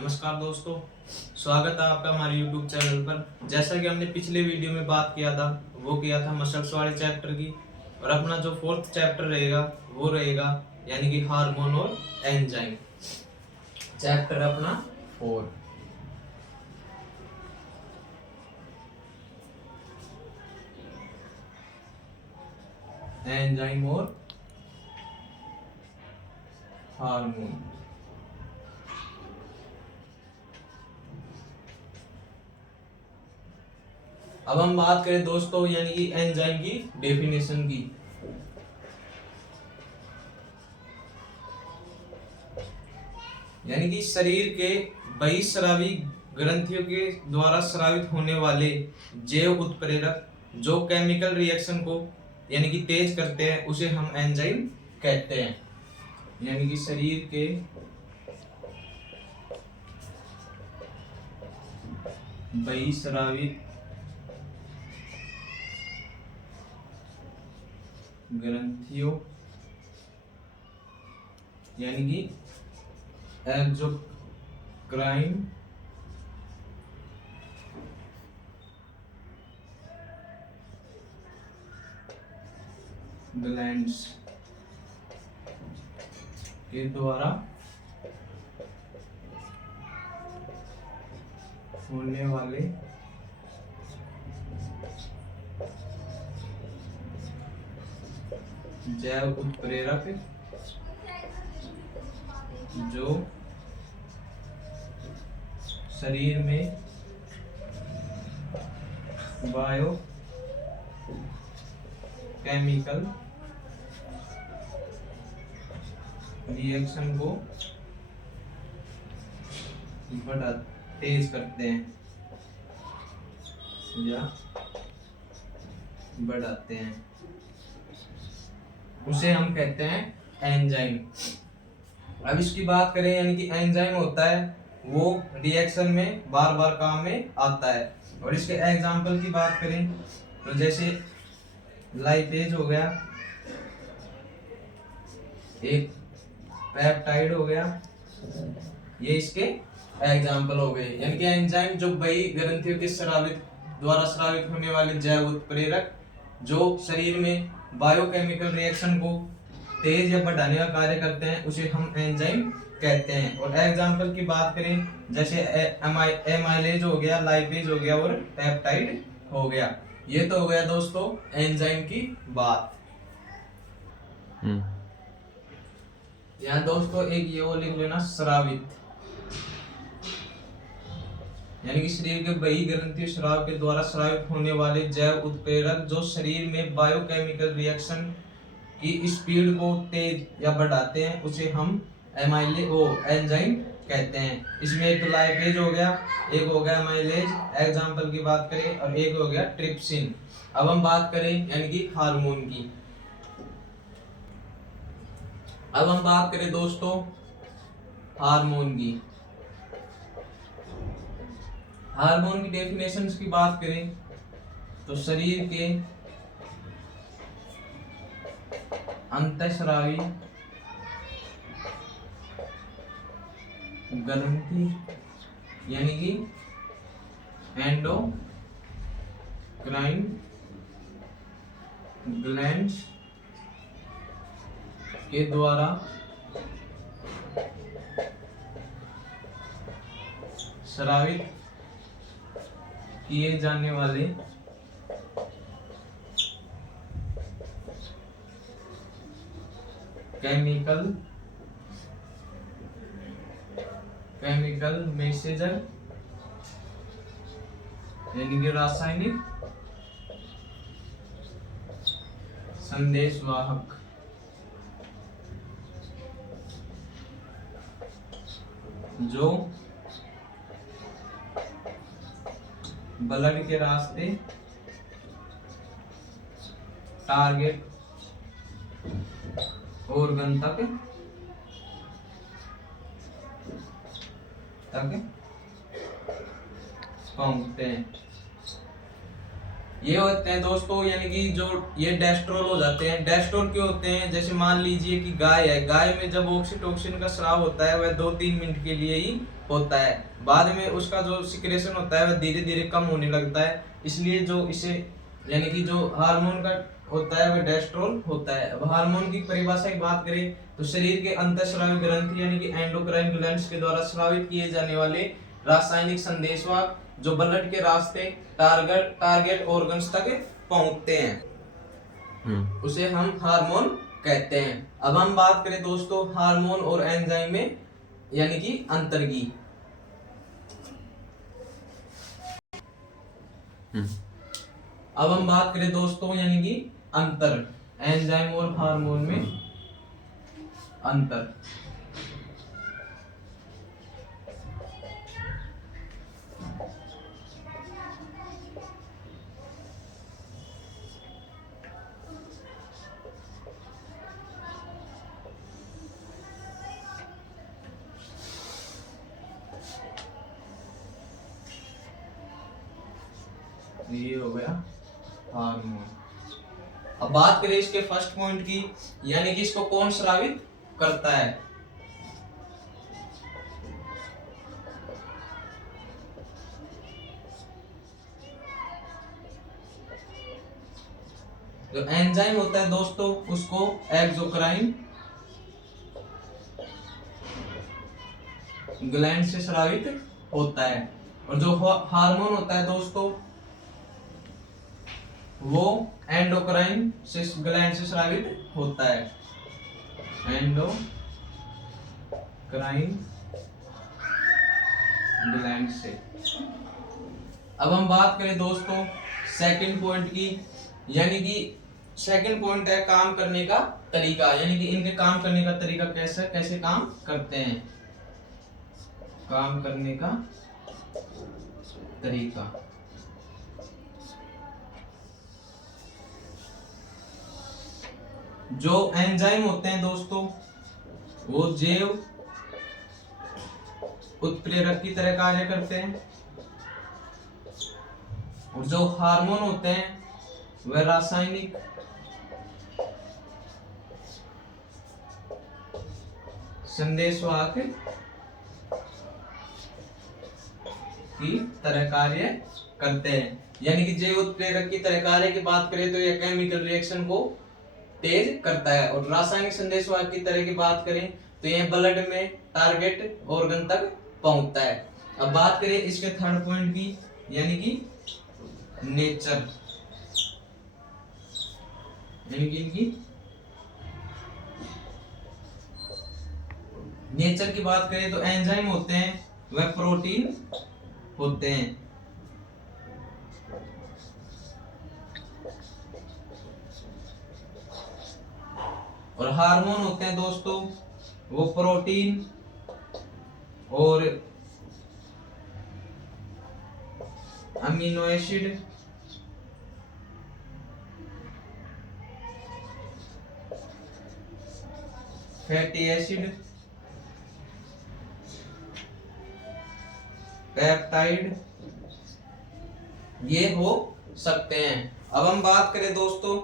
नमस्कार दोस्तों, स्वागत है आपका हमारे YouTube चैनल पर। जैसा कि हमने पिछले वीडियो में बात किया था, वो किया था मसल्स वाले चैप्टर की। और अपना जो फोर्थ चैप्टर रहेगा वो रहेगा यानी कि हार्मोन और एंजाइम। चैप्टर अपना 4, एंजाइम और हार्मोन। अब हम बात करें दोस्तों यानी कि एंजाइम की डेफिनेशन की। यानी कि शरीर के बहिस्रावी ग्रंथियों के द्वारा स्रावित होने वाले जैव उत्प्रेरक जो केमिकल रिएक्शन को यानी कि तेज करते हैं उसे हम एंजाइम कहते हैं। यानी कि शरीर के बहिस्रावी ग्रंथियों यानी कि एक्सोक्राइन ग्लैंड्स के द्वारा होने वाले जैव उत्प्रेरक जो शरीर में बायो केमिकल रिएक्शन को तेज करते हैं या बढ़ाते हैं, उसे हम कहते हैं एंजाइम। अब इसकी बात करें यानी कि एंजाइम होता है वो रिएक्शन में बार बार काम में आता है। और इसके एग्जाम्पल की बात करें तो जैसे लाइपेज हो गया, एक पेप्टाइड हो गया, ये इसके एग्जाम्पल हो गए। यानी कि एंजाइम जो बही ग्रंथियों के द्वारा स्रावित होने वाले जैव उत्प्रेरक जो शरीर में बायोकेमिकल रिएक्शन को तेज या बढ़ाने का कार्य करते हैं उसे हम एंजाइम कहते हैं। और एग्जाम्पल की बात करें जैसे एमाइलेज हो गया, लाइपेज हो गया और पेप्टाइड हो गया। ये तो हो गया दोस्तों एंजाइम की बात। यहाँ दोस्तों एक ये वो लिख लेना स्रावित, यानी कि शरीर के बही ग्रंथि स्राव के द्वारा स्रावित होने वाले जैव उत्प्रेरक जो शरीर में बायोकेमिकल रिएक्शन की स्पीड को तेज या बढ़ाते हैं उसे हम एंजाइम कहते हैं। इसमें एक तो लाइपेज हो गया, एक हो गया एमाइलेज एग्जाम्पल की बात करें, और एक हो गया ट्रिप्सिन। अब हम बात करें यानी कि हार्मोन की। अब हम बात करें दोस्तों हार्मोन की। हार्मोन की डेफिनेशंस की बात करें तो शरीर के अंतःस्रावी ग्रंथि यानी कि एंडोक्राइन ग्लैंड्स के द्वारा स्रावित किए जाने वाले केमिकल मैसेजर यानी कि रासायनिक संदेशवाहक जो ब्लड के रास्ते टारगेट ऑर्गन तक पहुंचते हैं। ये होते हैं दोस्तों यानी कि जो ये डेस्ट्रोल हो जाते हैं। डेस्ट्रोल क्यों होते हैं? जैसे मान लीजिए कि गाय है, गाय में जब ऑक्सीटोसिन का स्राव होता है वह 2-3 मिनट के लिए ही होता है। बाद में उसका जो सिक्रेशन होता है वह धीरे धीरे कम होने लगता है, इसलिए जो इसे यानी कि जो हार्मोन का होता है वह डेस्ट्रोल होता है। अब हार्मोन की परिभाषा की बात करें तो शरीर के अंतःस्रावी ग्रंथि यानी कि एंडोक्राइन ग्लैंड्स के द्वारा स्रावित किए जाने वाले रासायनिक संदेशवाहक जो ब्लड के रास्ते टारगेट ऑर्गन्स तक पहुंचते हैं, उसे हम हार्मोन कहते हैं। अब हम बात करें दोस्तों हार्मोन और एंजाइम में यानी कि अंतर की। अब हम बात करें दोस्तों यानी कि अंतर, एंजाइम और हार्मोन में अंतर। ये हो गया हार्मोन। अब बात करें इसके फर्स्ट पॉइंट की, यानी कि इसको कौन स्रावित करता है। जो एंजाइम होता है दोस्तों उसको एक्सोक्राइन ग्लैंड से स्रावित होता है, और जो हार्मोन होता है दोस्तों वो एंडोक्राइन से ग्लैंड से स्रावित होता है, एंडोक्राइन ग्लैंड से। अब हम बात करें दोस्तों सेकंड पॉइंट की, यानी कि सेकंड पॉइंट है काम करने का तरीका, यानी कि इनके काम करने का तरीका कैसे काम करते हैं। काम करने का तरीका, जो एंजाइम होते हैं दोस्तों वो जैव उत्प्रेरक की तरह कार्य करते हैं, और जो हार्मोन होते हैं वह रासायनिक संदेशवाहक की तरह कार्य करते हैं। यानी कि जैव उत्प्रेरक की तरह कार्य की बात करें तो यह केमिकल रिएक्शन को तेज करता है, और रासायनिक संदेशवाहक की तरह की बात करें तो यह ब्लड में टारगेट ऑर्गन तक पहुंचता है। अब बात करें इसके थर्ड पॉइंट की, यानी कि नेचर, यानी कि इनकी नेचर की बात करें तो एंजाइम होते हैं वह प्रोटीन होते हैं, और हार्मोन होते हैं दोस्तों वो प्रोटीन और amino acid fatty acid peptide ये हो सकते हैं। अब हम बात करें दोस्तों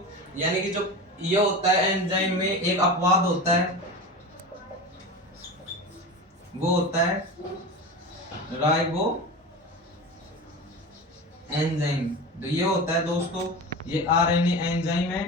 यानी कि जो ये होता है एंजाइम में एक अपवाद होता है, वो होता है राइबो एंजाइम। तो ये होता है दोस्तों ये आरएनए एंजाइम है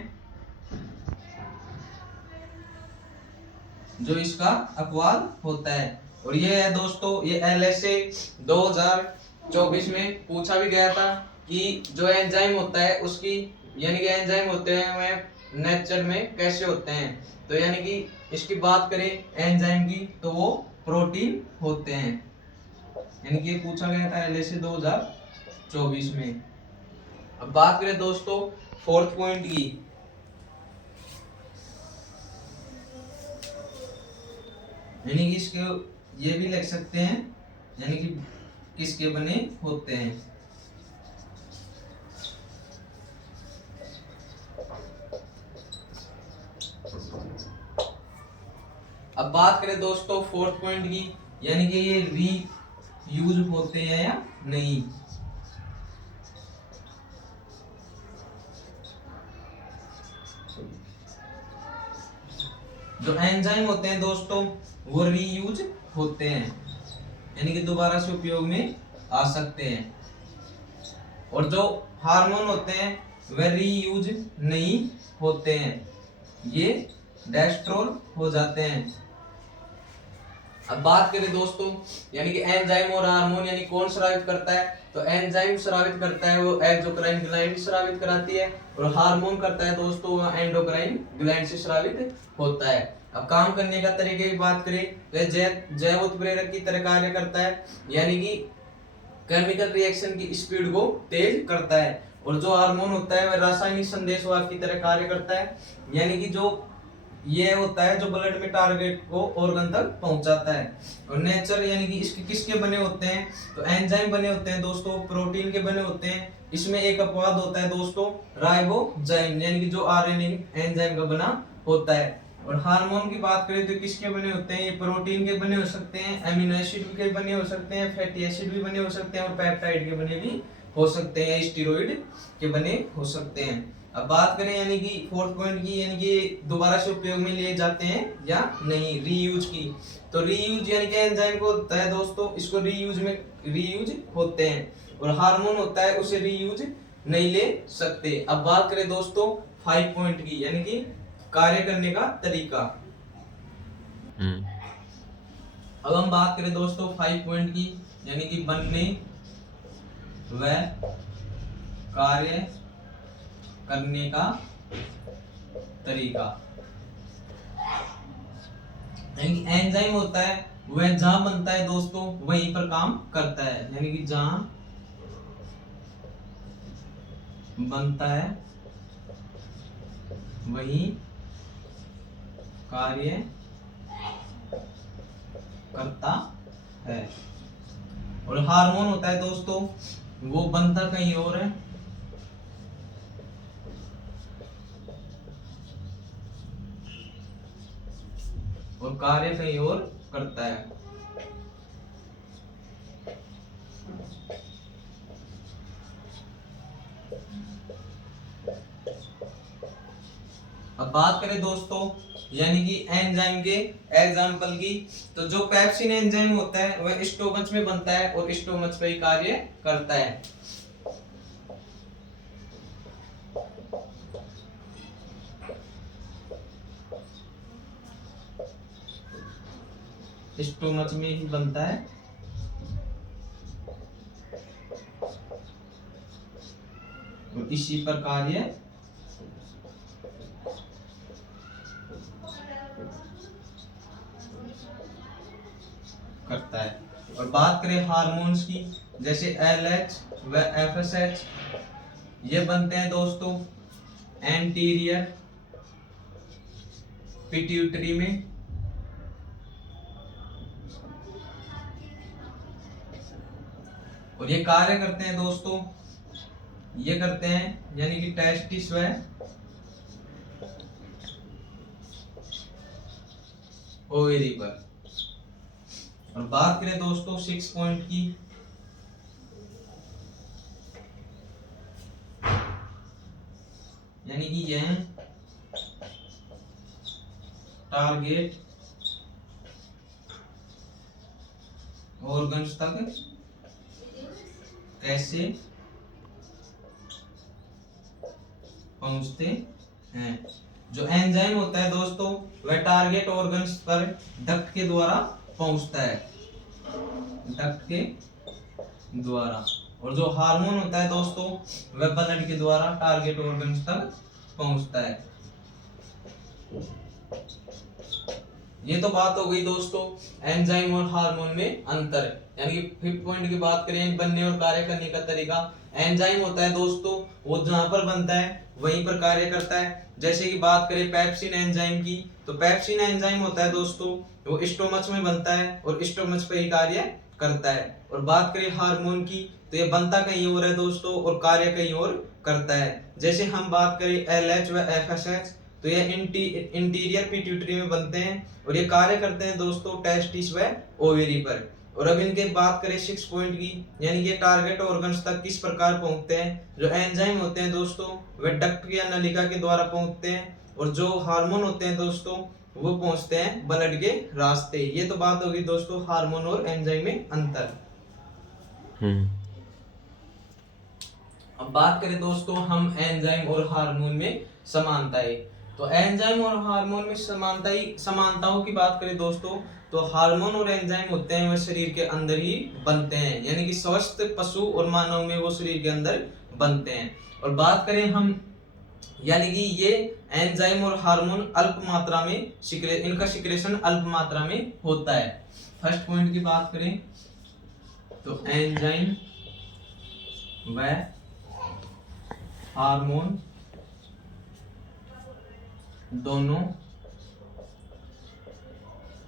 जो इसका अपवाद होता है, और ये है दोस्तों ये एलएसए 2024 में पूछा भी गया था कि जो एंजाइम होता है उसकी यानी कि एंजाइम होते हैं वह नेचर में कैसे होते हैं। तो यानी कि इसकी बात करें एंजाइम की तो वो प्रोटीन होते हैं, यानी कि ये पूछा गया था एलएसए 2024 में। अब बात करें दोस्तों फोर्थ पॉइंट की, यानी कि इसके ये भी लिख सकते हैं यानी कि किसके बने होते हैं। अब बात करें दोस्तों फोर्थ पॉइंट की, यानी कि ये री यूज होते हैं या नहीं। जो एंजाइम होते हैं दोस्तों वो रीयूज होते हैं, यानी कि दोबारा से उपयोग में आ सकते हैं। और जो हार्मोन होते हैं वह रीयूज नहीं होते हैं, ये डेस्ट्रॉय हो जाते हैं। अब बात करें दोस्तों, यानी कि एंजाइम और हार्मोन यानी कौन स्रावित करता है, तो एंजाइम स्रावित करता है वो एक्सोक्राइन ग्लैंड स्रावित कराती है, और हार्मोन करता है दोस्तों वो एंडोक्राइन ग्लैंड से स्रावित होता है। अब काम करने का तरीके की बात करें तो जैव उत्प्रेरक की तरह कार्य करता है, यानी कि केमिकल रिएक्शन की स्पीड को तेज करता है। और जो हार्मोन होता है वह रासायनिक संदेशवाहक की तरह कार्य करता है, यानी कि जो ये होता है जो ब्लड में टारगेट को ऑर्गन तक पहुंचाता है। और नेचर यानी कि इसके किसके बने होते हैं, तो एंजाइम बने होते हैं दोस्तों, प्रोटीन के बने होते हैं। इसमें एक अपवाद होता है दोस्तों राइबोजाइम, यानी कि जो आरएनए एंजाइम का बना होता है। और हार्मोन की बात करें तो किसके बने होते हैं, ये प्रोटीन के बने हो सकते हैं, अमीनो एसिड के बने हो सकते हैं, फैटी एसिड भी बने हो सकते हैं, और पेप्टाइड के बने भी हो सकते हैं, स्टेरॉइड के बने हो सकते हैं। अब बात करें यानी कि फोर्थ पॉइंट की, यानी कि दोबारा से उपयोग में लिए जाते हैं या नहीं, रीयूज की। तो रीयूज यानी कि एंजाइम को होता है दोस्तों, इसको रीयूज होते हैं, और हार्मोन होता है उसे रीयूज नहीं ले सकते। अब बात करें दोस्तों 5 पॉइंट की, यानी कि कार्य करने का तरीका। अब हम बात करें दोस्तों 5 पॉइंट की, यानी कि बनने व कार्य करने का तरीका। यानी कि एंजाइम होता है वह जहां बनता है दोस्तों वहीं पर काम करता है, यानी कि जहां बनता है वहीं कार्य करता है। और हार्मोन होता है दोस्तों वो बनता कहीं और है और कार्य कहीं और करता है। अब बात करें दोस्तों यानी कि एंजाइम के एग्जाम्पल की, तो जो पेप्सिन एंजाइम होता है वह स्टोमच में बनता है और स्टोमच पे ही कार्य करता है। स्टोमच में ही बनता है और इसी पर कार्य करता है। और बात करें हार्मोन्स की, जैसे LH व FSH, ये बनते हैं दोस्तों एंटीरियर पिट्यूटरी में, और ये कार्य करते हैं दोस्तों, ये करते हैं यानी कि टेस्टिस व ओवेरी पर। और बात करें दोस्तों 6 पॉइंट की, यानी कि यह टारगेट ऑर्गन्स तक कैसे पहुंचते हैं। जो एंजाइम होता है दोस्तों वह टारगेट ऑर्गन्स पर डक्ट के द्वारा पहुंचता है, डक्ट के द्वारा। और जो हार्मोन होता है दोस्तों वह ब्लड के द्वारा टारगेट ऑर्गन्स तक पहुंचता है। ये तो बात हो गई दोस्तों एंजाइम और हार्मोन में अंतर, यानी कि 5th पॉइंट की बात करें बनने और कार्य करने का तरीका। एंजाइम होता है दोस्तों वो जहां पर बनता है वहीं पर कार्य करता है। जैसे कि बात करें पेप्सिन एंजाइम की, तो पेप्सिन एंजाइम होता है दोस्तों वो स्टोमच में बनता है और स्टोमच पर ही कार्य करता है। और बात करें हार्मोन की, तो ये बनता कहीं और है दोस्तों और कार्य कहीं और करता है। जैसे हम बात करें LH व FSH, तो ये इंटीरियर पिट्यूटरी में बनते हैं और ये कार्य करते हैं दोस्तों टेस्टिस व ओवेरी पर। और अब इनके बात करें 6 पॉइंट की, यानी ये टारगेट ऑर्गन्स तक किस प्रकार पहुंचते हैं। जो एंजाइम होते हैं दोस्तों वे डक्ट या नलिका के द्वारा पहुंचते हैं, और जो हार्मोन होते हैं दोस्तों वो पहुंचते हैं ब्लड के रास्ते। ये तो बात होगी दोस्तों हार्मोन और एंजाइम में अंतर। अब बात करें दोस्तों हम एंजाइम और हार्मोन में समानताएं। तो एंजाइम और हार्मोन में समानताओं की बात करें दोस्तों, तो हार्मोन और एंजाइम होते हैं वह शरीर के अंदर ही बनते हैं, यानी कि स्वस्थ पशु और मानव में वो शरीर के अंदर बनते हैं। और बात करें हम, यानी कि ये एंजाइम और हार्मोन अल्प मात्रा में इनका सिक्रेशन अल्प मात्रा में होता है। फर्स्ट पॉइंट की बात करें तो एंजाइम व हार्मोन दोनों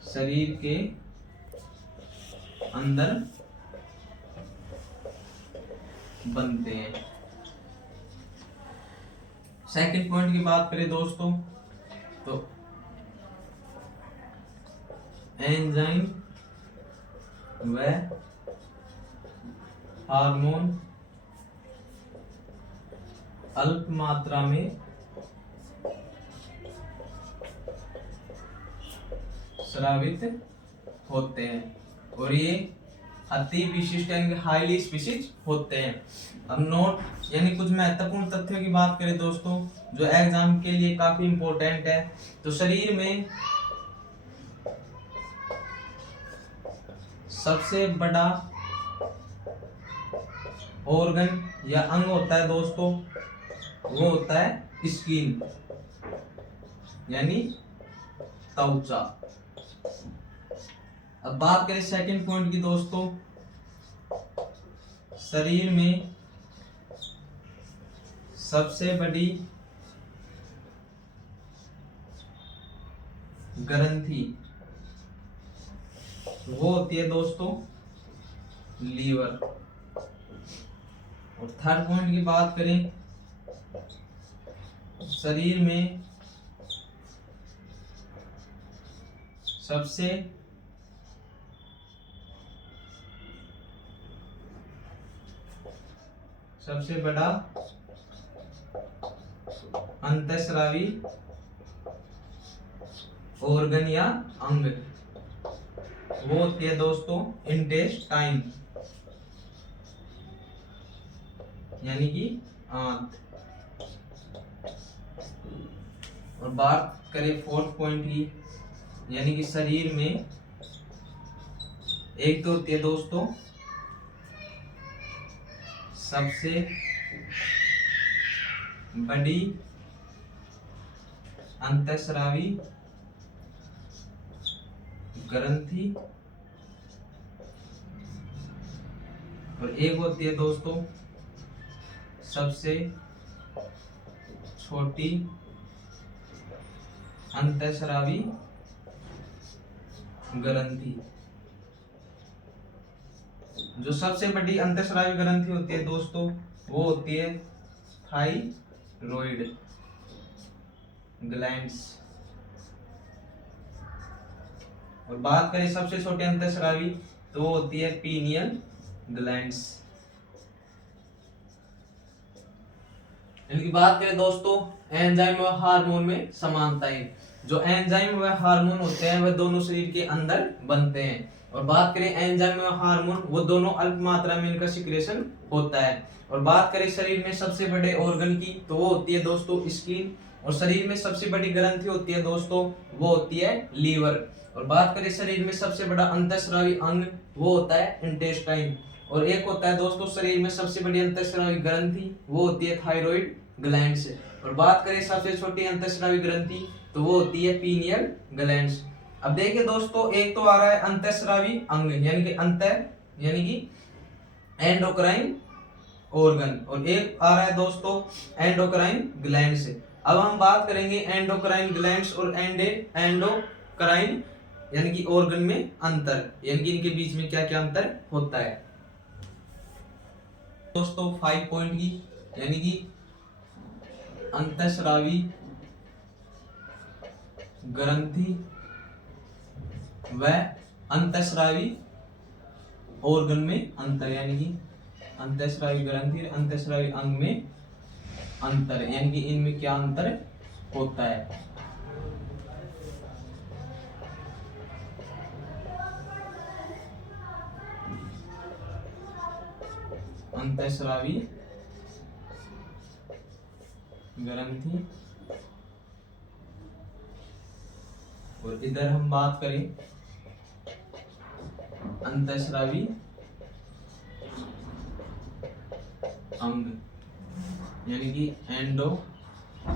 शरीर के अंदर बनते हैं। सेकंड पॉइंट की बात करें दोस्तों तो एंजाइम व हार्मोन अल्प मात्रा में स्रावित होते हैं और ये अति विशिष्ट यानी हाईली स्पेसिफिक होते हैं। अब नोट यानी कुछ महत्वपूर्ण तथ्यों की बात करें दोस्तों जो एग्जाम के लिए काफी इंपॉर्टेंट है। तो शरीर में सबसे बड़ा ऑर्गन या अंग होता है दोस्तों, वो होता है स्किन यानी त्वचा। अब बात करें सेकंड पॉइंट की दोस्तों, शरीर में सबसे बड़ी ग्रंथि वो होती है दोस्तों लीवर। और थर्ड पॉइंट की बात करें, शरीर में सबसे बड़ा अंतःस्रावी ऑर्गन या अंग वो होती है दोस्तों इंटेस्टाइन यानी कि आंत। और बात करें फोर्थ पॉइंट की, यानी कि शरीर में एक तो होती है दोस्तों सबसे बड़ी अंतःस्रावी ग्रंथि और एक होती है दोस्तों सबसे छोटी अंतःस्रावी ग्रंथि। जो सबसे बड़ी अंतःस्रावी ग्रंथि होती है दोस्तों वो होती है थायराइड ग्लैंड्स। और बात करें सबसे छोटे अंतःस्रावी तो वो होती है पीनियल ग्लैंड्स। इनकी बात करें दोस्तों एंजाइम व हार्मोन में समानताएं। जो एंजाइम व हार्मोन होते हैं वह दोनों शरीर के अंदर बनते हैं। और बात करें एंजाइम व हार्मोन वो दोनों अल्प मात्रा में इनका सिक्रेशन होता है। और बात करें शरीर में सबसे बड़े ऑर्गन की तो वो होती है दोस्तों स्किन। और शरीर में सबसे बड़ी ग्रंथि होती है दोस्तों वो होती है लीवर। और बात करें शरीर में सबसे बड़ा अंतःस्रावी अंग वो होता है इंटेस्टाइन। और एक होता है दोस्तों शरीर में सबसे बड़ी अंतःस्रावी ग्रंथि वो होती है थायराइड ग्लैंड्स। और बात करें सबसे छोटी अंतःस्रावी ग्रंथि तो वो होती है पीनियल ग्लैंड्स। अब देखिए दोस्तों एक तो आ रहा है अंतःस्रावी अंग यानी कि यानी कि एंडोक्राइन ऑर्गन और एक आ रहा है दोस्तों एंडोक्राइन ग्लैंड्स। अब हम बात करेंगे एंडोक्राइन ग्लैंड्स और एंडोक्राइन यानी कि ऑर्गन में अंतर, यानी कि इनके बीच में क्या क्या अंतर होता है दोस्तों। 5 पॉइंट की, यानी कि अंतःस्रावी ग्रंथि व अंतःस्रावी ऑर्गन में अंतर, यानी कि अंतःस्रावी ग्रंथि और अंतःस्रावी अंग में अंतर, यानी कि इनमें क्या अंतर होता है। अंतःस्रावी ग्रंथि, और इधर हम बात करें अंतःस्रावी अंग, यानी कि एंडोक्राइन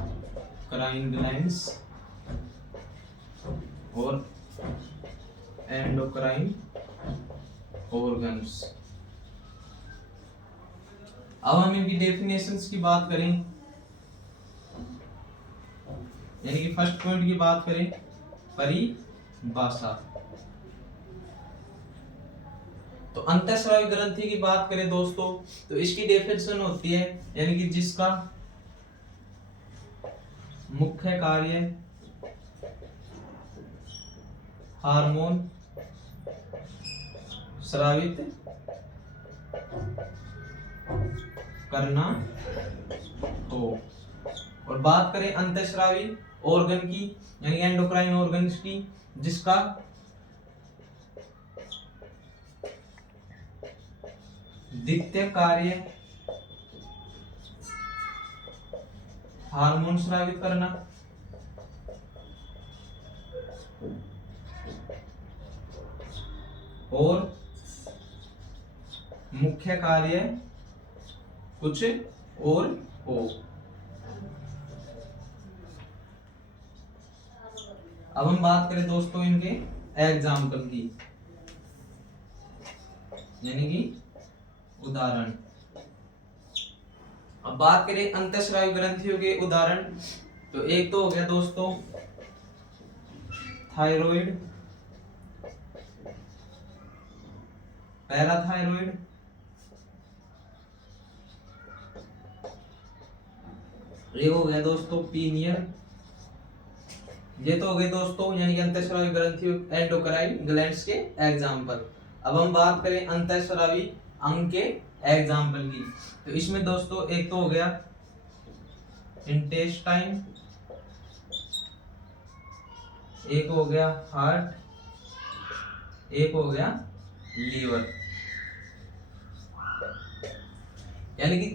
ग्लैंड्स और एंडोक्राइन ऑर्गन्स। अब हम इनकी डेफिनेशंस की बात करें, यानी कि फर्स्ट पॉइंट की बात करें परिभाषा। तो अंतःस्रावी ग्रंथि की बात करें दोस्तों, तो इसकी डेफिनेशन होती है, यानी कि जिसका मुख्य कार्य हार्मोन स्रावित करना हो। और बात करें अंतःस्रावी ऑर्गन की, यानी एंडोक्राइन ऑर्गन्स की, जिसका द्वितीय कार्य हार्मोन स्रावित करना, और मुख्य कार्य कुछ और हो। अब हम बात करें दोस्तों इनके एग्जाम्पल की, यानी कि उदाहरण। अब बात करें अंतःस्रावी ग्रंथियों के उदाहरण, तो एक तो हो गया दोस्तों थायराइड, पैराथायराइड, ये हो गया दोस्तों पीनियल। ये तो हो गए दोस्तों यानी कि अंतःस्रावी ग्रंथियों एंडोक्राइन ग्लैंड्स के एग्जाम्पल। अब हम बात करें अंतःस्रावी अंग के एग्जाम्पल की, तो इसमें दोस्तों एक तो हो गया इंटेस्टाइन, एक हो गया हार्ट, एक हो गया लीवर। यानी कि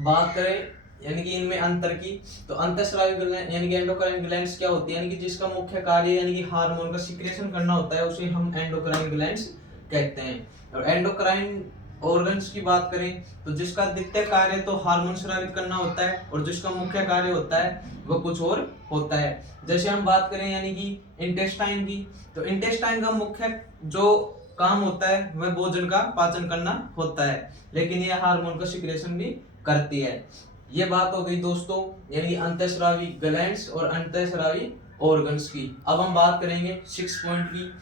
बात करें यानी कि इनमें अंतर की, तो अंतःस्रावी ग्लैंड यानी कि एंडोक्राइन ग्लैंड्स क्या होती है, यानी कि जिसका मुख्य कार्य यानी कि हार्मोन का सिक्रेशन करना होता है, उसे हम एंडोक्राइन ग्लैंड्स कहते हैं। और एंडोक्राइन ऑर्गन्स की बात करें, तो जिसका द्वितीय कार्य तो हार्मोन स्रावित करना होता है, और जिसका मुख्य कार्य होता है वह कुछ और होता है। जैसे हम बात करें यानी कि इंटेस्टाइन की, तो इंटेस्टाइन का मुख्य जो काम होता है वह भोजन का पाचन करना होता है, लेकिन यह हार्मोन का सिक्रेशन भी करती है। ये बात हो गई दोस्तों यानी अंतःस्रावी ग्लैंड्स और अंतःस्रावी ऑर्गन्स की। अब हम बात करेंगे 6 पॉइंट की।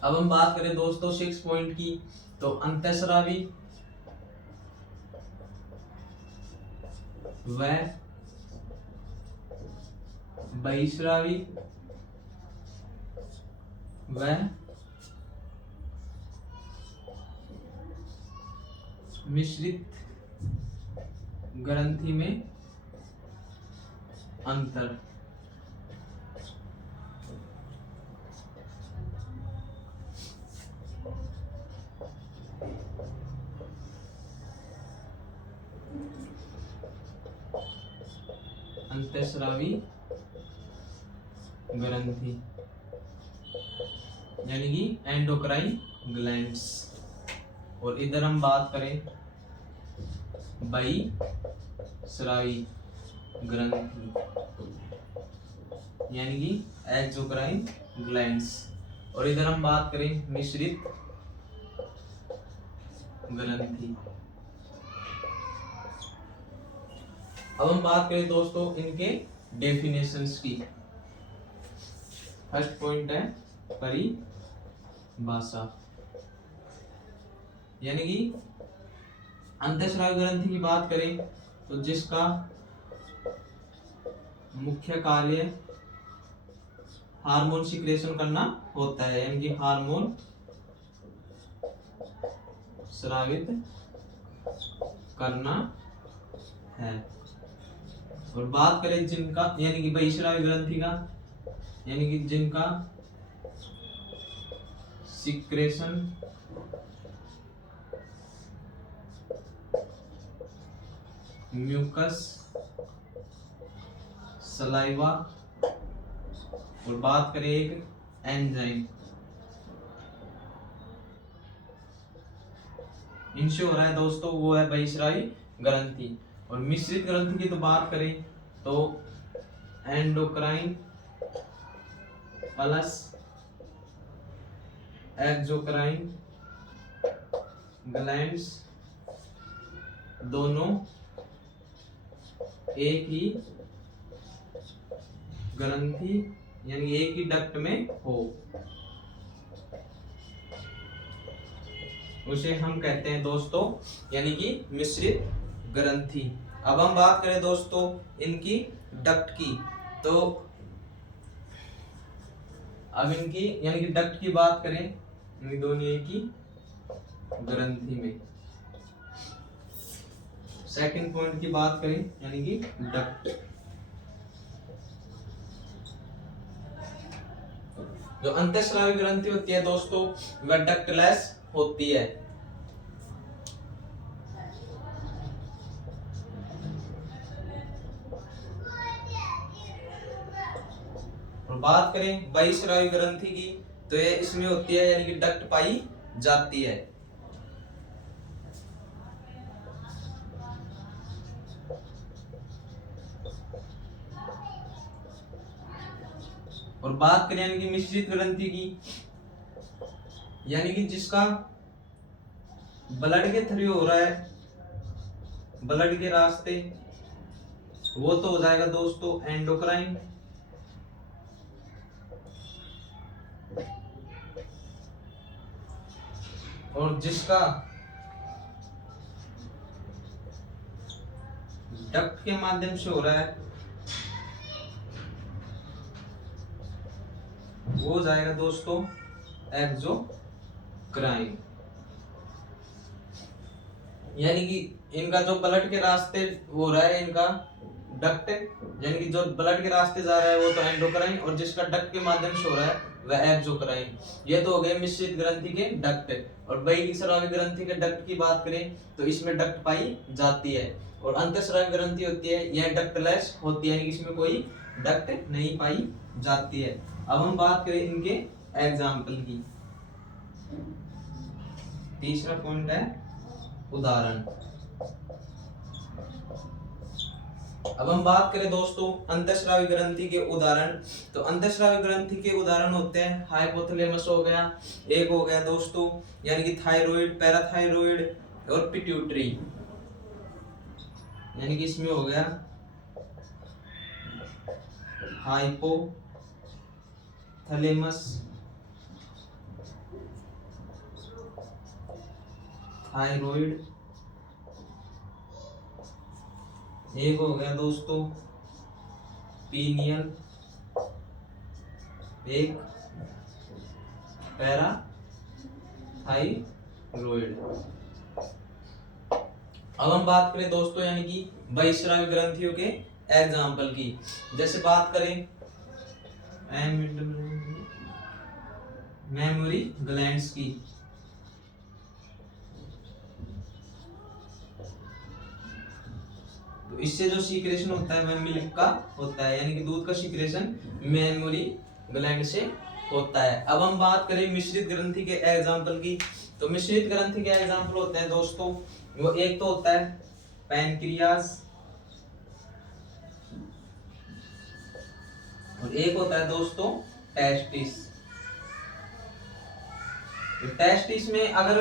अब हम बात करें दोस्तों 6 पॉइंट की, तो अंतःस्रावी व बहिस्रावी व मिश्रित ग्रंथि में अंतर। अंतःस्रावी ग्रंथि यानी कि एंडोक्राइन ग्लैंड्स, और इधर हम बात करें बहिस्रावी ग्रंथि यानी कि एक्सोक्राइन ग्लैंड्स, और इधर हम बात करें मिश्रित ग्रंथि। अब हम बात करें दोस्तों इनके डेफिनेशंस की। फर्स्ट पॉइंट है परिभाषा, यानी कि अंतःस्रावी ग्रंथि की बात करें तो जिसका मुख्य कार्य हार्मोन सिक्रेशन करना होता है, यानी कि हार्मोन स्रावित करना है। और बात करें जिनका यानी कि बहिस्रावी ग्रंथि का, यानी कि जिनका सिक्रेशन म्यूकस सलाइवा, और बात करें एक एंजाइम, इनसे हो रहा है दोस्तों, वो है बहिस्रावी ग्रंथि। और मिश्रित ग्रंथि की तो बात करें तो एंडोक्राइन प्लस एक्सोक्राइन ग्लैंड्स दोनों एक ही ग्रंथि यानी एक ही डक्ट में हो, उसे हम कहते हैं दोस्तों यानी कि मिश्रित ग्रंथि। अब हम बात करें दोस्तों इनकी डक्ट की, तो अब इनकी यानी कि डक्ट की बात करें, इन दोनों एक ही ग्रंथि में। सेकंड पॉइंट की बात करें यानी कि डक्ट, जो अंतःस्रावी ग्रंथि होती है दोस्तों वह डक्टलेस होती है। और बात करें बहिस्रावी ग्रंथि की तो ये इसमें होती है यानी कि डक्ट पाई जाती है। और बात करें यानी कि मिश्रित ग्रंथि की, यानी कि जिसका ब्लड के थ्रू हो रहा है, ब्लड के रास्ते, वो तो हो जाएगा दोस्तों एंडोक्राइन, और जिसका डक्ट के माध्यम से हो रहा है वो हो जाएगा दोस्तों एक्सोक्राइन। यानी कि इनका जो ब्लड के रास्ते हो रहा है, इनका डक्ट यानी कि जो ब्लड के रास्ते जा रहा है वो तो एंडोक्राइन, और जिसका डक्ट के माध्यम से हो रहा है वह एक्सोक्राइन। ये तो हो गए मिश्रित ग्रंथि के डक्ट। और बहिस्रावी ग्रंथि के डक्ट की बात करें तो इसमें डक्ट पाई जाती है, और अंतःस्रावी ग्रंथि होती है यह डक्टलेस होती है, यानी कि इसमें कोई डक्ट नहीं पाई जाती है। अब हम बात करें इनके एग्जाम्पल की, तीसरा पॉइंट है उदाहरण। अब हम बात करें दोस्तों अंतःस्रावी ग्रंथि के उदाहरण, तो अंतःस्रावी ग्रंथि के उदाहरण होते हैं हाइपोथैलेमस हो गया, एक हो गया दोस्तों यानी कि थायराइड, पैराथायराइड और पिट्यूटरी, यानी कि इसमें हो गया हाइपोथैलेमस, थायराइड, एक हो गया दोस्तों पीनियल, एक पैराथायराइड। अब हम बात करें दोस्तों यानी कि बहिस्रावी ग्रंथियों के एग्जाम्पल की, जैसे बात करें मेमोरी ग्लैंड्स की, तो इससे जो सीक्रेशन होता है वह मिल्क का होता है, यानी कि दूध का सीक्रेशन मेमोरी ग्लैंड से होता है। अब हम बात करें मिश्रित ग्रंथि के एग्जाम्पल की, तो मिश्रित ग्रंथि के एग्जाम्पल होते हैं दोस्तों, वो एक तो होता है पैनक्रियास, और एक होता है दोस्तों टेस्टिस। तो टेस्टिस में अगर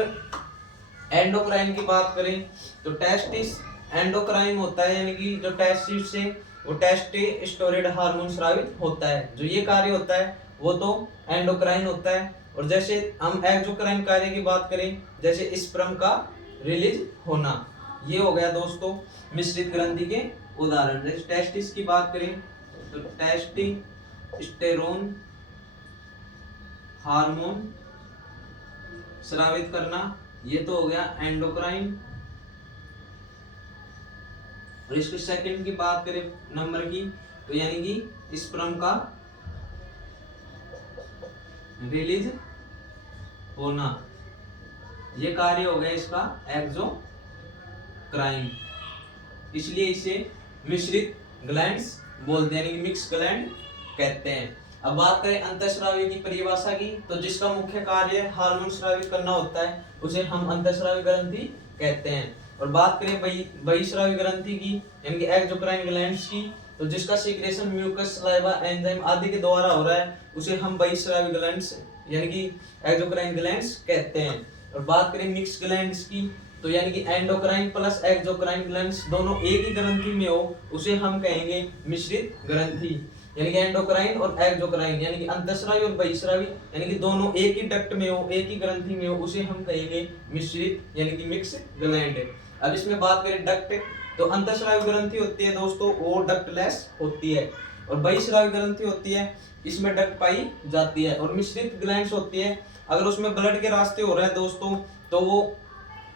एंडोक्राइन की बात करें तो टेस्टिस एंडोक्राइन होता है, यानी कि जो टेस्टिस से वो टेस्टोस्टेरोन हार्मोन स्रावित होता है, जो ये कार्य होता है वो तो एंडोक्राइन होता है। और जैसे हम एक्सोक्राइन कार्य की बात करें, जैसे स्पर्म का रिलीज होना, ये हो गया दोस्तों मिश्रित ग्रंथि के उदाहरण। जैसे टेस्टिस की बात करें तो टेस्टोस्टेरोन हार्मोन स्रावित करना, ये तो हो गया एंडोक्राइन। और इसके सेकंड की बात करें नंबर की, तो यानी कि स्पर्म का रिलीज होना, ये कार्य हो गया इसका एक्सोक्राइन, इसलिए इसे मिश्रित ग्लैंड्स बोलते हैं, यानी मिक्स ग्लैंड कहते हैं। अब बात करें अंतःस्रावी की परिभाषा की, तो जिसका मुख्य कार्य हार्मोन स्रावित करना होता है उसे हम अंतःस्रावी ग्रंथि कहते हैं। और बात करें बहिस्रावी ग्रंथि की, यानी कि एक्सोक्राइन ग्लैंड्स की, तो जिसका सीक्रेशन म्यूकस, सलाइवा, एंजाइम आदि के द्वारा हो रहा है उसे हम बहिस्रावी ग्लैंड्स यानी कि एक्सोक्राइन ग्लैंड्स कहते हैं। और बात करें मिक्स ग्लैंड्स की, तो यानी कि एंडोक्राइन प्लस एक्सोक्राइन ग्लैंड्स दोनों एक ही ग्रंथि में हो उसे हम कहेंगे मिश्रित ग्रंथि, यानी कि एंडोक्राइन और एक्सोक्राइन यानी कि अंतःस्रावी और बहिस्रावी यानी कि दोनों एक ही डक्ट में हो, एक ही ग्रंथि में हो, उसे हम कहेंगे मिश्रित यानी कि मिक्स ग्लैंड। अब इसमें बात करें डक्ट, तो अंतःस्रावी ग्रंथि होती है दोस्तों वो डक्टलेस होती है, और बहिस्रावी ग्रंथि होती है इसमें डक्ट पाई जाती है। और मिश्रित ग्लैंड्स होती है अगर उसमें ब्लड के रास्ते हो रहा है दोस्तों तो वो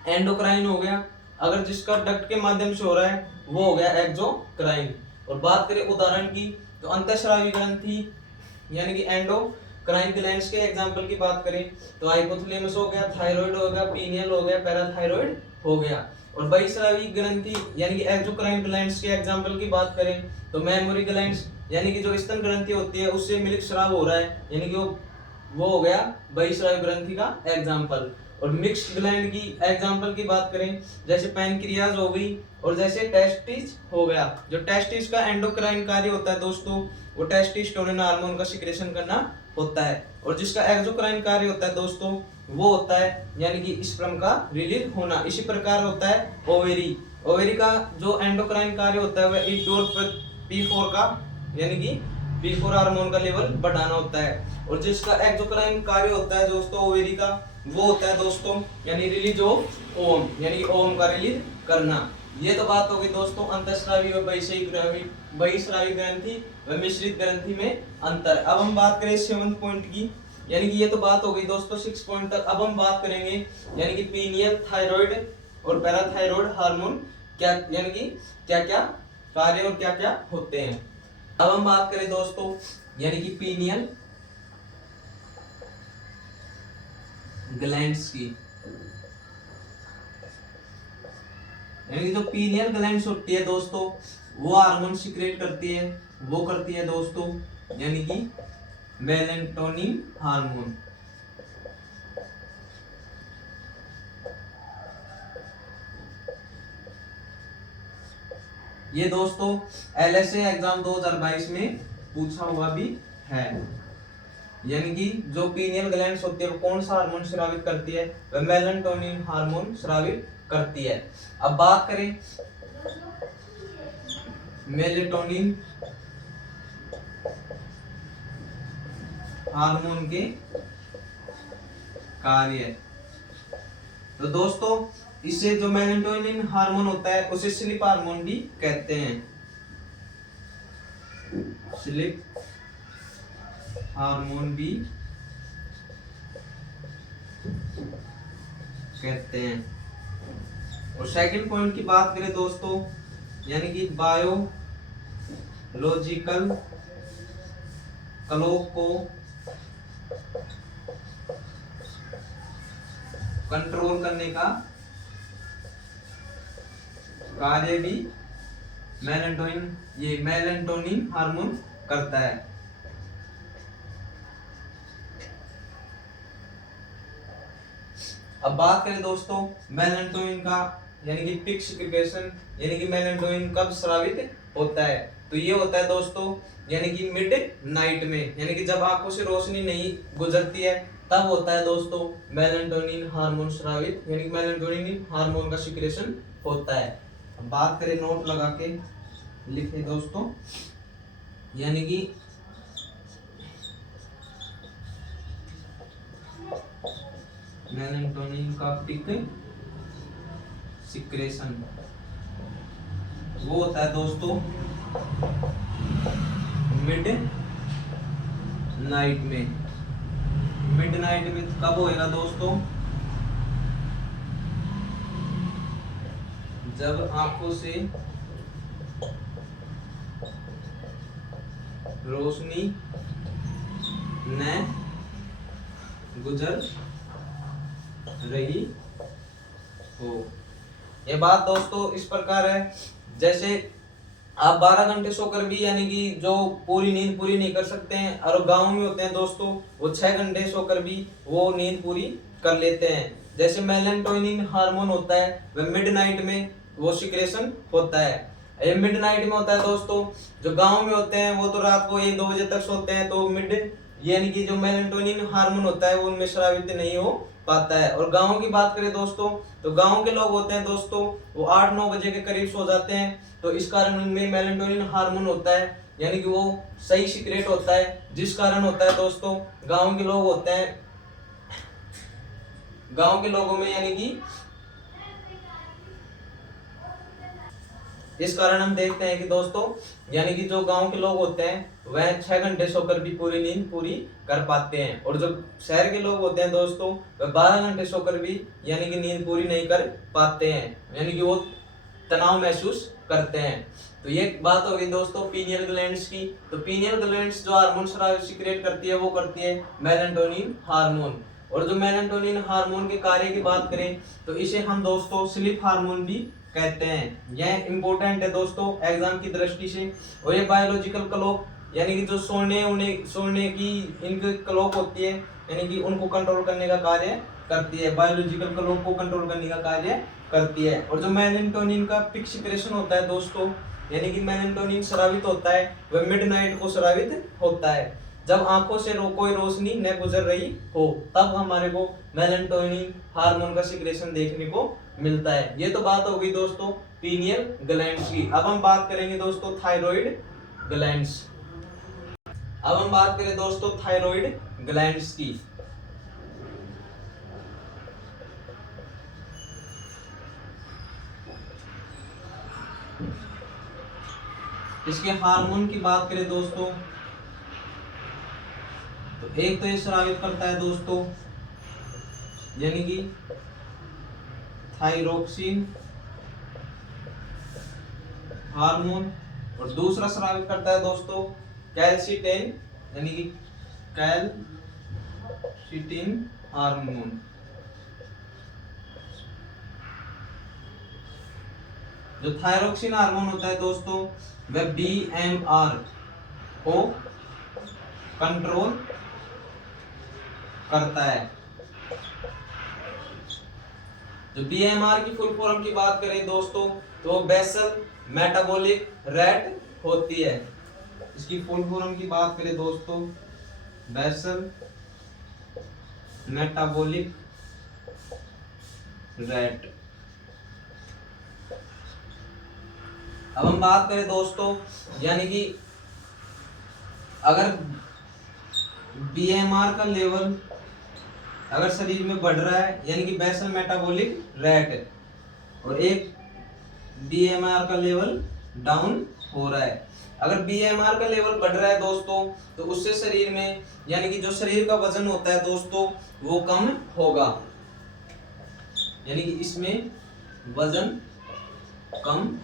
एंडोक्राइन हो गया, अगर जिसका डक्ट के माध्यम से हो रहा है वो हो गया एक्सोक्राइन। और बात करें उदाहरण की, तो अंतःस्रावी ग्रंथि यानी कि एंडोक्राइन ग्लैंड्स के एग्जांपल की बात करें तो हाइपोथैलेमस हो गया, थायराइड हो गया, पीनियल हो गया, पैराथायराइड हो गया। और बहिस्रावी ग्रंथि यानी कि एक्सोक्राइन ग्लैंड्स के एग्जांपल की बात करें तो मेमोरी ग्लैंड्स यानी कि जो स्तन ग्रंथि होती है उससे मिल्क स्राव हो रहा है, यानी कि वो हो गया बहिस्रावी ग्रंथि का एग्जांपल। और मिक्स्ड ग्लैंड की एग्जांपल की बात करें जैसे पैनक्रियाज हो गई और जैसे टेस्टिस हो गया। जो टेस्टिस का एंडोक्राइन कार्य होता है दोस्तों वो टेस्टोस्टेरोन हार्मोन का सिक्रेशन करना होता है, और जिसका एक्सोक्राइन कार्य होता है दोस्तों वो होता है यानी कि स्पर्म का रिलीज होना। इसी प्रकार होता है ओवेरी, ओवेरी का जो एंडोक्राइन कार्य होता है वह P4 का यानी कि P4 हार्मोन का लेवल बढ़ाना होता है, और जिसका एक्सोक्राइन कार्य होता है दोस्तों ओवेरी का वो होता है दोस्तों यानी रिलीज ऑफ ओवम यानी कि ओवम का रिलीज करना। ये तो बात हो गई दोस्तों अंतःस्रावी और बहिस्रावी ग्रंथि व मिश्रित ग्रंथि में अंतर। अब हम बात करें 7 पॉइंट की, यानी कि ये तो बात हो गई दोस्तों 6 पॉइंट तक। अब हम बात करेंगे यानी कि पीनियल, थायराइड और पैराथायराइड हार्मोन क्या यानी कि क्या क्या कार्य और क्या क्या होते हैं। अब हम बात करें दोस्तों यानी कि पीनियल ग्लैंड्स की, यानी कि जो पीनियल ग्लैंड्स होती है दोस्तों वो हार्मोन सिक्रेट करती है, वो करती है दोस्तों यानी कि मेलेटोनिन हार्मोन। ये दोस्तों LSA एग्जाम 2022 में पूछा हुआ भी है, यानी कि जो पीनियल ग्लैंड्स होती है वो कौन सा हार्मोन स्रावित करती है, वह मेलेटोनिन हार्मोन स्रावित करती है। अब बात करें मेलेटोनिन हार्मोन के कार्य, तो दोस्तों इसे जो मेलेटोनिन हार्मोन होता है उसे स्लीप हार्मोन भी कहते हैं, स्लीप हार्मोन भी कहते हैं। और सेकंड पॉइंट की बात करें दोस्तों यानी कि बायोलॉजिकल क्लॉक को कंट्रोल करने का कार्य भी मेलेटोनिन हार्मोन करता है। अब बात करें दोस्तों मेलेटोनिन का यानी कि पीक सिक्रेशन यानी कि मेलेटोनिन कब स्रावित होता है, तो ये होता है दोस्तों यानी कि मिड नाइट में, यानी कि जब आंखों से रोशनी नहीं गुजरती है तब होता है दोस्तों मेलेटोनिन हार्मोन स्रावित यानी कि मेलेटोनिन हार्मोन का सिक्रेशन होता है। अब बात करें नोट लगा के लिखे दोस्तों यानी कि मेलेटोनिन का पीक सिक्रेशन वो होता है दोस्तों मिड नाइट में। मिड नाइट में कब होएगा दोस्तों, जब आंखों से रोशनी न गुजर रही हो। ये बात दोस्तों इस प्रकार है, जैसे आप 12 घंटे सोकर भी यानी कि जो पूरी नींद पूरी नहीं कर सकते हैं, और गांव में होते हैं दोस्तों वो 6 घंटे सोकर भी वो नींद पूरी कर लेते हैं। जैसे मेलेटोनिन हार्मोन होता है वह मिडनाइट में वो सिक्रेशन होता है। ये मिडनाइट में होता है दोस्तों। जो गांव में होते हैं वो तो रात को 1-2 बजे तक सोते हैं, तो मिड यानी कि जो मेलेटोनिन हार्मोन होता है वो उनमें स्रावित नहीं हो पाता है। और गांव की बात करें दोस्तों, तो गांव के लोग होते हैं दोस्तों वो 8-9 बजे के करीब सो जाते हैं, तो इस कारण उनमें मेलेटोनिन हार्मोन होता है, यानी कि वो सही सीक्रेट होता है, जिस कारण होता है दोस्तों गांव के लोग होते हैं, गांव के लोगों में यानी कि इस कारण हम देखते हैं कि दोस्तों यानी कि जो गांव के लोग होते हैं वह 6 घंटे सोकर भी पूरी नींद पूरी कर पाते हैं, और जो शहर के लोग होते हैं दोस्तों वह 12 घंटे सोकर भी यानी कि नींद पूरी नहीं कर पाते हैं, यानी कि वो तनाव महसूस करते हैं। तो ये बात हो गई दोस्तों पीनियल ग्लैंड्स की। तो पीनियल ग्लैंड्स जो हार्मोन सीक्रेट करती है वो करती है मेलेटोनिन हार्मोन। और जो मेलेटोनिन हार्मोन के कार्य की बात करें तो इसे हम दोस्तों स्लीप हार्मोन भी कहते हैं। यह इंपॉर्टेंट है दोस्तों एग्जाम की दृष्टि से। और ये बायोलॉजिकल क्लॉक यानी कि जो सोने की इनकी क्लॉक होती है यानी कि उनको कंट्रोल करने का कार्य करती है, बायोलॉजिकल क्लॉक को कंट्रोल करने का कार्य करती है। और जो मेलेटोनिन का पीक सिक्रेशन होता है दोस्तों यानी कि मेलेटोनिन स्रावित होता है वह मिडनाइट को स्रावित होता है, जब आंखों से कोई रोशनी न गुजर रही हो तब हमारे को मेलेटोनिन हार्मोन का सिक्रेशन देखने को मिलता है। ये तो बात हो गई दोस्तों पीनियल ग्लैंड्स की। अब हम बात करेंगे दोस्तों थायराइड ग्लैंड्स। अब हम बात करें दोस्तों थायराइड ग्लैंड्स की। इसके हार्मोन की बात करें दोस्तों तो एक तो ये स्रावित करता है दोस्तों यानी कि थायरोक्सिन हार्मोन, और दूसरा स्रावित करता है दोस्तों कैल्सिटेन यानी कि कैल्सिटिन हार्मोन। जो थायरोक्सिन हार्मोन होता है दोस्तों वह बीएमआर को कंट्रोल करता है। जो बीएमआर की फुल फॉर्म की बात करें दोस्तों तो बेसल मेटाबॉलिक रेट होती है। इसकी फुल फॉर्म की बात करें दोस्तों बेसल मेटाबॉलिक रेट। अब हम बात करें दोस्तों यानी कि अगर बीएमआर का लेवल अगर शरीर में बढ़ रहा है यानी कि बेसल मेटाबॉलिक रेट, और एक बीएमआर का लेवल डाउन हो रहा है। अगर बीएमआर का लेवल बढ़ रहा है दोस्तों तो उससे शरीर में यानी कि जो शरीर का वजन होता है दोस्तों वो कम होगा, यानी कि इसमें वजन कम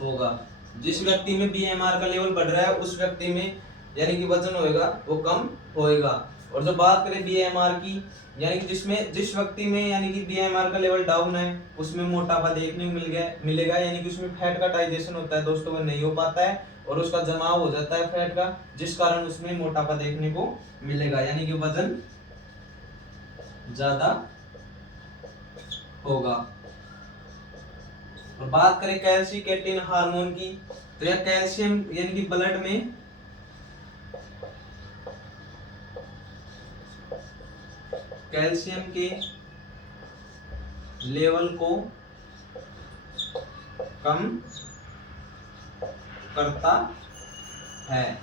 होगा। जिस व्यक्ति में बीएमआर का लेवल बढ़ रहा है उस व्यक्ति में यानी कि वजन होएगा वो कम होएगा। और जो बात करें बीएमआर की यानी कि जिस व्यक्ति में यानी कि बीएमआर का लेवल डाउन है उसमें मोटापा देखने को मिलेगा, यानी कि उसमें फैट का डाइजेशन होता है दोस्तों वो नहीं हो पाता है और उसका जमाव हो जाता है फैट का, जिस कारण उसमें मोटापा देखने को मिलेगा, यानी कि वजन ज्यादा होगा। और बात करें कैल्सिकेटिन हार्मोन की तो यह कैल्शियम यानी कि ब्लड में कैल्शियम के लेवल को कम करता है,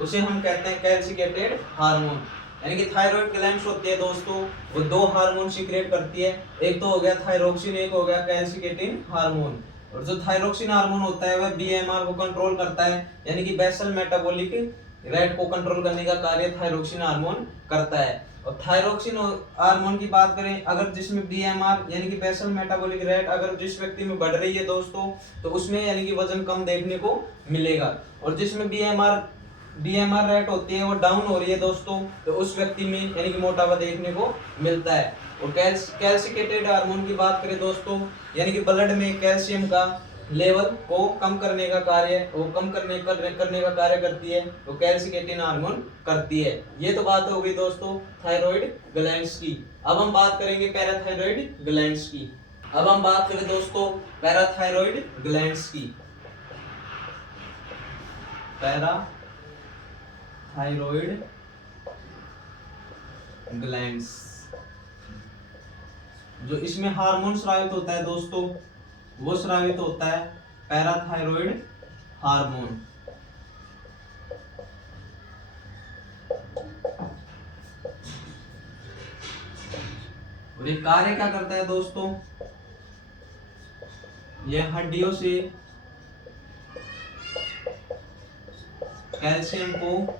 उसे हम कहते हैं कैल्सिकेटेड हार्मोन। यानी कि थायराइड ग्लैंड्स होती है दोस्तों वो दो हार्मोन सीक्रेट करती है, एक तो हो गया थायरोक्सिन, एक हो गया कैल्सिकेटिन हार्मोन। और जो थायरोक्सिन हार्मोन होता है वह बीएमआर को कंट्रोल करता है, यानी कि बेसल मेटाबॉलिक रेट को कंट्रोल करने का कार्य थायरोक्सिन हार्मोन करता है। और थायरोक्सिन हार्मोन की बात करें अगर जिसमें बीएमआर यानी कि बेसल मेटाबॉलिक रेट अगर जिस व्यक्ति में बढ़ रही है दोस्तों तो उसमें यानी कि वजन कम देखने को मिलेगा, और जिसमें बीएमआर डीएमआर रेट होती है वो डाउन हो रही है दोस्तों, तो उस व्यक्ति में यानी कि मोटापा देखने को मिलता है। और कैल्सिकेटेड हार्मोन की बात करें दोस्तों, यानी कि ब्लड में कैल्शियम का लेवल को कम करने का कार्य, वो कम करने का कार्य करती है, वो कैल्सिकेटिन हार्मोन करती है। ये तो बात हो गई दोस्तों थायराइड ग्लैंड्स की। अब हम बात करेंगे पैराथायराइड ग्लैंड्स की। अब हम बात करें दोस्तों पैराथायराइड ग्लैंड्स की। पैराथायराइड ग्लैंड्स, जो इसमें हार्मोन स्रावित होता है दोस्तों, वो स्रावित होता है पैराथायराइड हार्मोन। और ये कार्य क्या करता है दोस्तों, यह हड्डियों से कैल्शियम को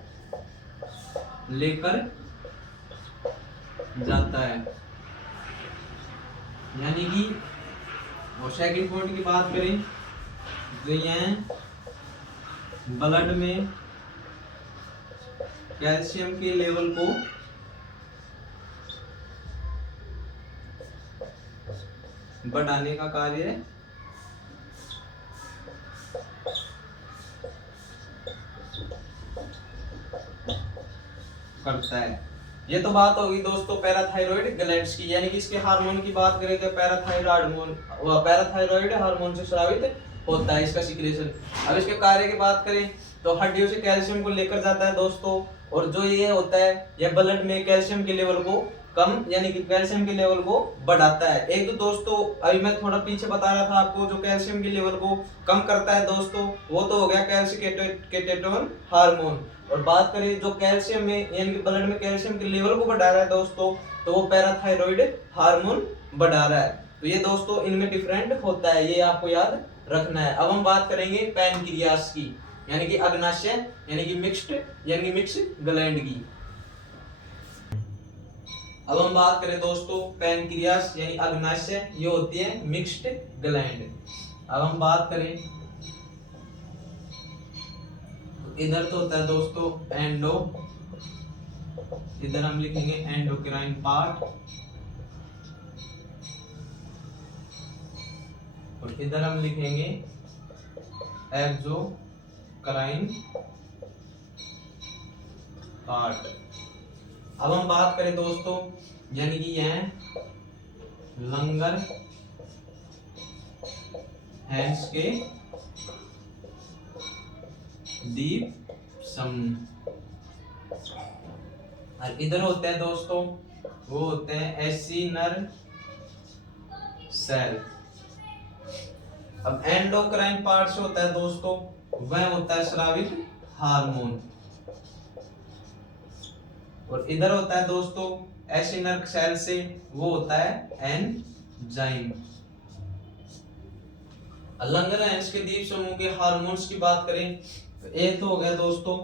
लेकर जाता है, यानी कि, और सेकंड पॉइंट की बात करें तो यह ब्लड में कैल्शियम के लेवल को बढ़ाने का कार्य करता है। ये तो बात होगी दोस्तों पैराथायराइड ग्लैंड्स की, यानी कि इसके हार्मोन की बात करें तो पैराथायराइड हार्मोन से स्रावित होता है इसका सिक्रेशन। अब इसके कार्य की बात करें तो हड्डियों से कैल्शियम को लेकर जाता है दोस्तों, और जो ये होता है यह ब्लड में कैल्शियम के लेवल को कम, यानी कि कैल्शियम के लेवल को बढ़ाता है। एक तो दोस्तों अभी मैं थोड़ा पीछे बता रहा था आपको, जो कैल्शियम के लेवल को कम करता है दोस्तों, वो तो हो गया कैल्सिकेटोन हार्मोन। और बात करें जो कैल्शियम में यानी कि ब्लड में कैल्शियम के लेवल को बढ़ा रहा है दोस्तों, तो वो पैराथायराइड हार्मोन बढ़ा रहा है। तो ये दोस्तों इनमें डिफरेंट होता है, ये आपको याद रखना है। अब हम बात करेंगे पैनक्रियास की, यानी कि अग्नाशय, यानी कि मिक्स ग्लैंड की। अब हम बात करें दोस्तों पैनक्रियास यानी अग्नाशय, ये होती है मिक्स्ड ग्लैंड। अब हम बात करें तो इधर तो होता है दोस्तों एंडो, इधर हम लिखेंगे एंडोक्राइन पार्ट, और इधर हम लिखेंगे एक्सोक्राइन पार्ट। अब हम बात करें दोस्तों, यानी कि यह लंगर हैंस के दीप समूह, और इधर होते हैं दोस्तों वो होते हैं एसिनर सेल। अब एंडोक्राइन पार्ट से होता है दोस्तों वह होता है स्रावित हार्मोन, और इधर होता है दोस्तों एसिनर सेल से वो होता है एंजाइम। लंगर हैंस के दीप समूह के हार्मोन्स की बात करें तो एक तो हो गया दोस्तों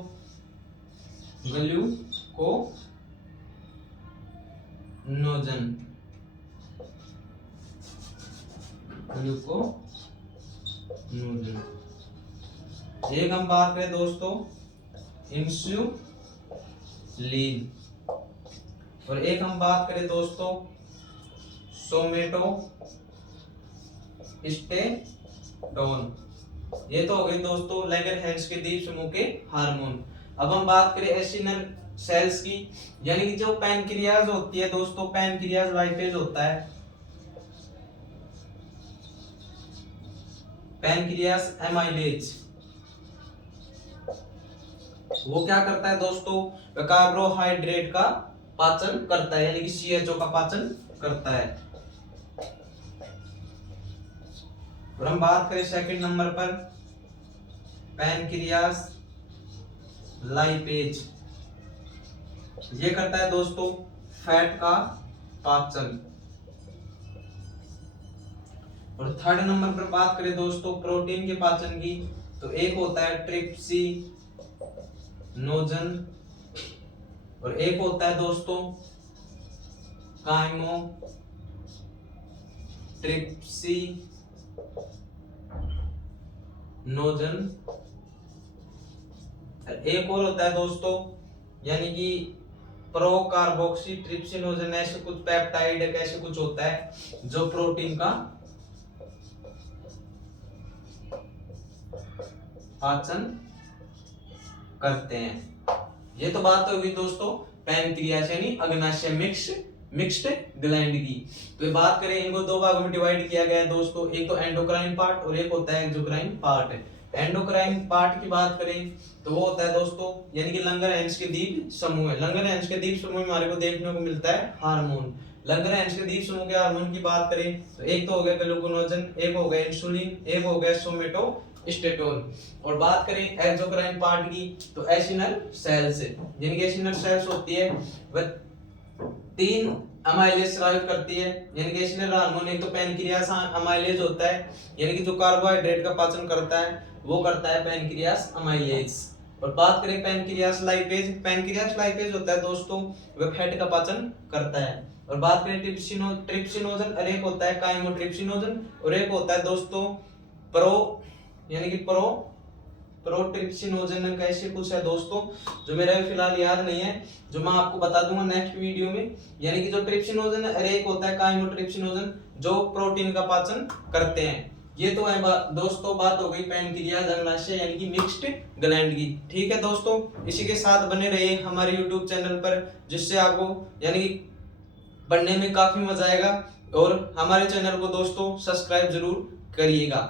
ग्लूकोनोजन, एक हम बात करें दोस्तों इंसुलिन, और एक हम बात करें दोस्तों सोमेटोस्टेरोन। ये तो हो गए दोस्तों लैंगरहैंस के दीप समूह के हार्मोन। अब हम बात करें एसिनल सेल्स की, यानी कि जो पैनक्रियाज होती है दोस्तों, पैनक्रियाज लाइपेज होता है, पैनक्रियास एमाइलेज, वो क्या करता है दोस्तों, कार्बोहाइड्रेट का पाचन करता है, यानी कि CHO का पाचन करता है। और हम बात करें सेकंड नंबर पर पैनक्रियास लाइपेज, ये करता है दोस्तों फैट का पाचन। और थर्ड नंबर पर बात करें दोस्तों प्रोटीन के पाचन की, तो एक होता है ट्रिप्सिनोजन, और एक होता है दोस्तों काइमोट्रिप्सिनोजन, एक और होता है दोस्तों, यानी कि प्रोकार्बोक्सी ट्रिप्सिनोजन, ऐसे कुछ पेप्टाइड ऐसे कुछ होता है जो प्रोटीन का पाचन करते हैं। ये तो बात होगी दोस्तों पैनक्रियास यानी अग्नाशय मिक्स्ड ग्लैंड की। तो बात करें, इनको दो भागों में डिवाइड किया गया है दोस्तों, एक तो एंडोक्राइन पार्ट और एक होता है एक्सोक्राइन पार्ट। एंडोक्राइन पार्ट की बात करें तो वो होता है दोस्तों यानी कि लंगरहैंस के द्वीप समूह है। लंगरहैंस के द्वीप समूह में हमारे को देखने को मिलता है हार्मोन। लंगरहैंस के द्वीप समूह के हार्मोन की बात करें तो एक तो हो गया ग्लूकोनोजन, एक हो गया इंसुलिन, एक हो गया सोमेटोस्टेटोन। और बात करें एक्सोक्राइन पार्ट की तो एसिनल सेल्स, जिनकी एसिनल सेल्स होती है वह 3 अमाइलेज स्रावित करती है। यानी कि एसिनल हार्मोन एक तो पैनक्रियास अमाइलेज होता है, यानी कि जो कार्बोहाइड्रेट का पाचन करता है वो करता है पैनक्रियास अमाइलेज। और बात करें पैनक्रियास लाइपेज, पैनक्रियास लाइपेज होता है दोस्तों वह फैट का पाचन करता है। और बात करें ट्रिप्सिनोजन, और एक होता है काइमोट्रिप्सिनोजन और एक होता है दोस्तों प्रोट्रिप्सिनोजन कैसे कुछ है दोस्तों, जो मेरा भी फिलहाल याद नहीं है, जो मैं आपको बता दूंगा नेक्स्ट वीडियो में। यानी कि जो ट्रिप्सिनोजन है, एक होता है काइमोट्रिप्सिनोजन जो प्रोटीन का पाचन करते हैं। ये तो है दोस्तों बात हो गई पैनक्रियाज अग्नाशय यानी कि मिक्स्ड ग्लैंड की। ठीक है दोस्तों, इसी के साथ बने रहिए हमारे YouTube चैनल पर, जिससे आपको यानी कि पढ़ने में काफी मजा आएगा। और हमारे चैनल को दोस्तों सब्सक्राइब जरूर करिएगा।